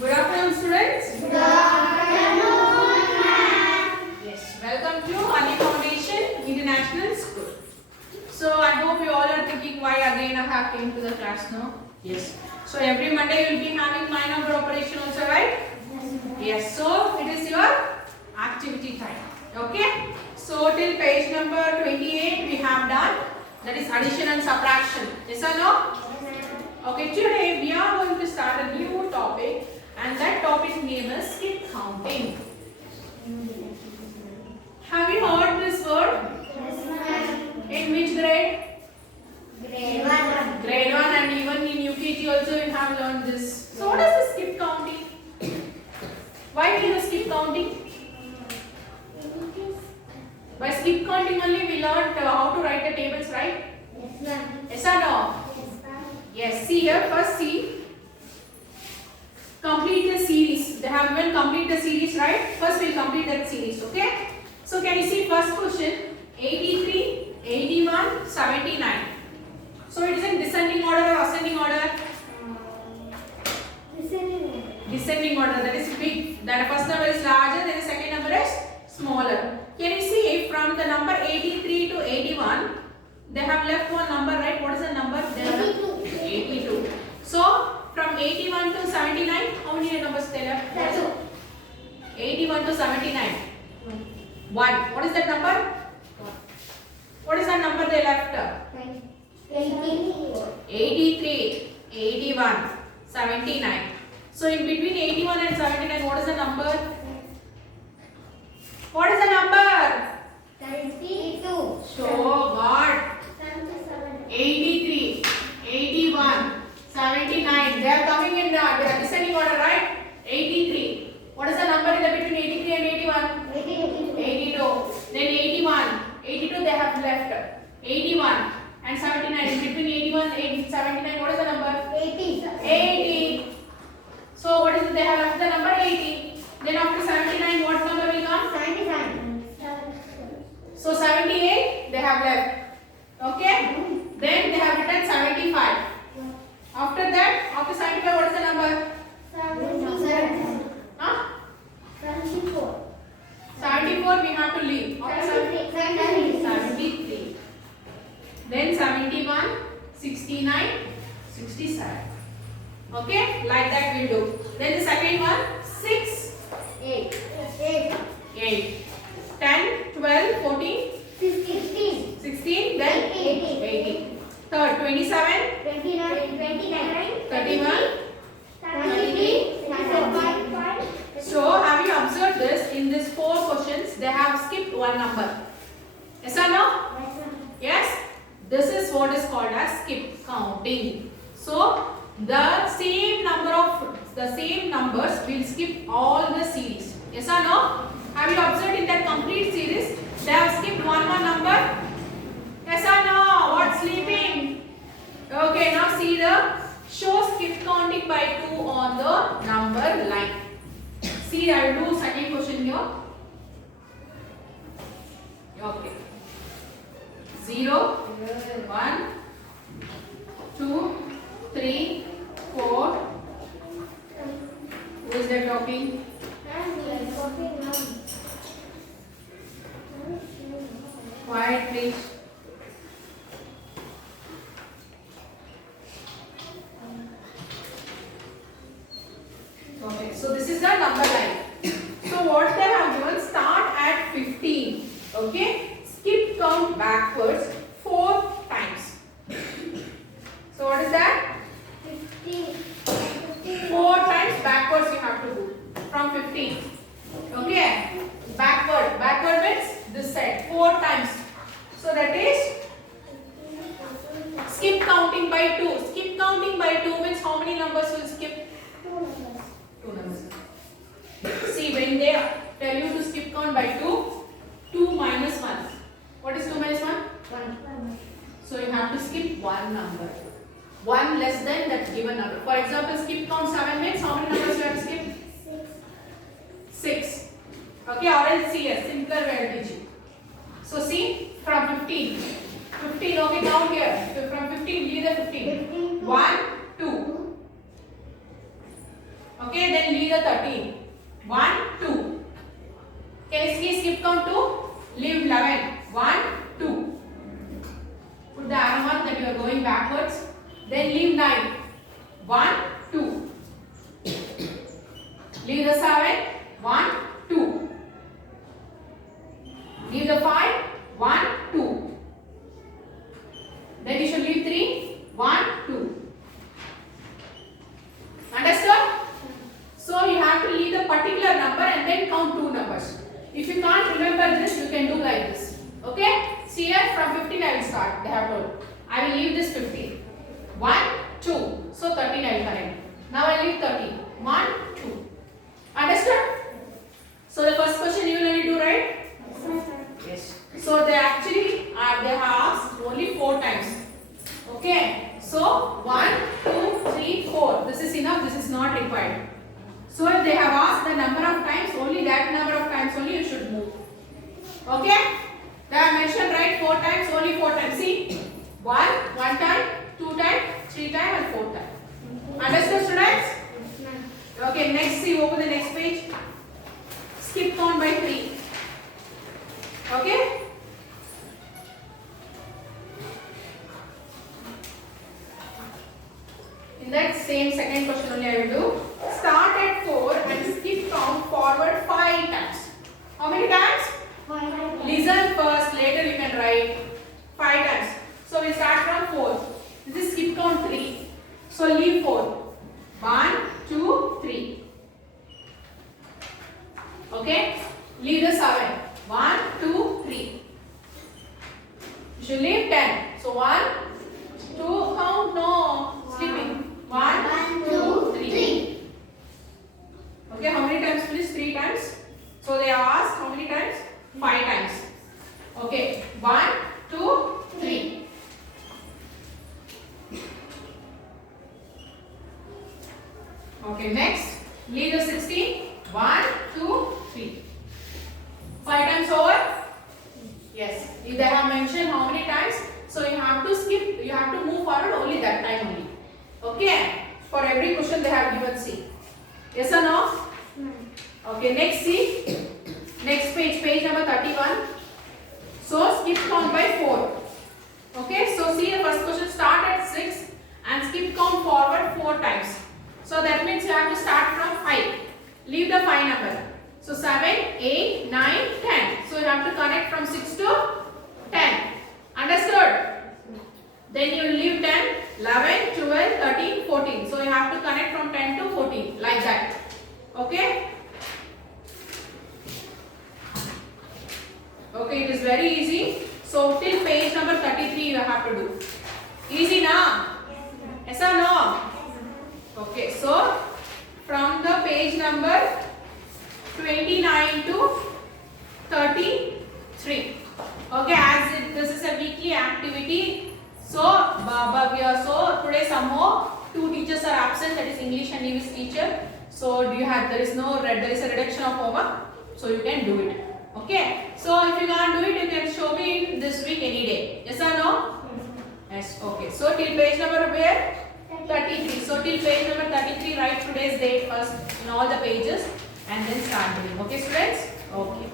Good afternoon, students. Good afternoon, ma'am. Yes, welcome to Ani Foundation International School. So I hope you all are thinking why again I have came to the class now. Yes. So every Monday you will be having my number operation also, right? Yes. So it is your activity time. Okay. So till page number 28 we have done. That is addition and subtraction. Yes or no? Okay. Today we are going to start a new topic, and that topic name is skip counting. Have you heard this word? Yes, ma'am. In which grade? Grade 1. Grade 1, and even in UKG also you have learned this. So what is the skip counting? Why we use skip counting? By skip counting only we learned how to write the tables, right? Yes, ma'am. Yes or no? Yes, ma'am. Yes. See here, first see. Complete the series. They have given complete the series, right? First we'll complete that series, okay? So can you see first question? 83, 81, 79. So it is in descending order or ascending order? Descending order. That is big. That first number is larger, then the second number is smaller. Can you see from the number 83 to 81, they have left one number, right? What is the number? 82. 82. So from 81 to 79, how many numbers they left? 81 to 79. 1. What is that number? What is that number they left? 83, 81, 79. So in between 81 and 79, what is the number? What is the number? 32. So God. 83, 81, 79. They are coming in the descending order, right? 83. What is the number in the between 83 and 81? 82. Then 81. 82 they have left. 81 and 79. In between 81 and 79, what is the number? 80. So what is it? They have left the number 80. Then after 79, what number will come? So 78 they have left. Okay? Then they have written 75. After that, after 75, what is the number? Huh? 74 we have to leave. After 73. Then 71, 69, 67. Okay? Like that we'll do. Then the second one, 6, 8. 10, 12, 14, 16, then 80. Third, 27, 31. So have you observed this? In these 4 questions, they have skipped one number. Yes or no? Yes? This is what is called as skip counting. So the same numbers will skip all the series. Yes or no? Have you observed in that complete series, they have skipped one more number? Yes or no? What's sleeping? Okay, now see the show skip counting by 2 on the number line. See, I will do second question here. Okay. 0, 1, 2, 3, 4. Who is that talking? Quiet, please. Okay, so this is the number line. So what they have given, start at 15. Okay, skip count backwards 4 times. So what is that? 4 times backwards you have to do from 15. Okay, backward means this side 4 times. So that is skip counting by 2. Skip counting by 2 means how many numbers will skip? 2 numbers. See, when they tell you to skip count by 2, 2 minus 1. What is 2 minus 1? 1. So you have to skip one number. 1 less than that given number. For example, skip count 7 means how many numbers you have to skip? 6. Okay, or else see a simpler way I'll teach you. So see, from 15. 15, okay, count here. So from 15, leave the 15. 1, 2. Okay, then 13. 1, 2. Can you see skip count 2? Leave 11. 1, 2. Put the arrow mark that you are going backwards. Then leave 9. 1, 2. Leave the 7. 1, 2. Leave the 5. 1, 2. Then you should leave 3. 1, 2. Understood? So you have to leave the particular number and then count 2 numbers. If you can't remember this, you can do like this. Okay? See here from 15 I will start. They have told. I will leave this 15. 1, 2. So 13 I will connect. Now I leave 13. 1, 2. Understood? So the first question you will only do, right? Yes. So they actually they have asked only 4 times. Okay. So 1, 2, 3, 4. This is enough. This is not required. So if they have asked the number of times, only that number of times only you should move. Okay? They have mentioned right 4 times, only 4 times. See? 1 time, 2 time, 3 time and 4 time. Understood, students? Okay, next see, open the next page. Skip count by 3. Okay? In that same second question only I will do. Start at 4 and skip count forward 5 times. How many times? Listen first, later you can write 5 times. So we start from 4. This is skip count 3. So leave 4. 1, 2, 3. Okay? Leave the 7. 1, 2, 3. You should leave 10. So 1, 2, count, no, skipping. 1, 2, 3. Okay, how many times please? 3 times. So they asked how many times? 5 times. Okay, 1, 2, 3. Okay, next. Leave the 16. 1, 2, 3. 5 times over? Yes. If they have mentioned how many times, so you have to skip, you have to move forward only that time only. Okay? For every question they have given C. Yes or no? Okay, next C. Next page, page number 31. So skip count by 4. Okay, so see the first question, start at 6 and skip count forward 4 times. So that means you have to start from 5. Leave the 5 number. So 7, 8, 9, 10. So you have to connect from 6 to 10. Understood? Then you leave 10, 11, 12, 13, 14. So you have to connect from 10 to 14 like that. Okay? Okay, it is very easy. So till page number 33 you have to do. Easy na? Yes or no? Okay, so from the page number 29 to 33. Okay, as this is a weekly activity. So today somehow 2 teachers are absent, that is English and EVS teacher. So there is a reduction of homework. So you can do it. Okay. So if you can't do it, you can show me in this week any day. Yes or no? Yes. Okay. So till page number where? 33. So till page number 33, write today's date first in all the pages and then start doing. Okay, students? Okay.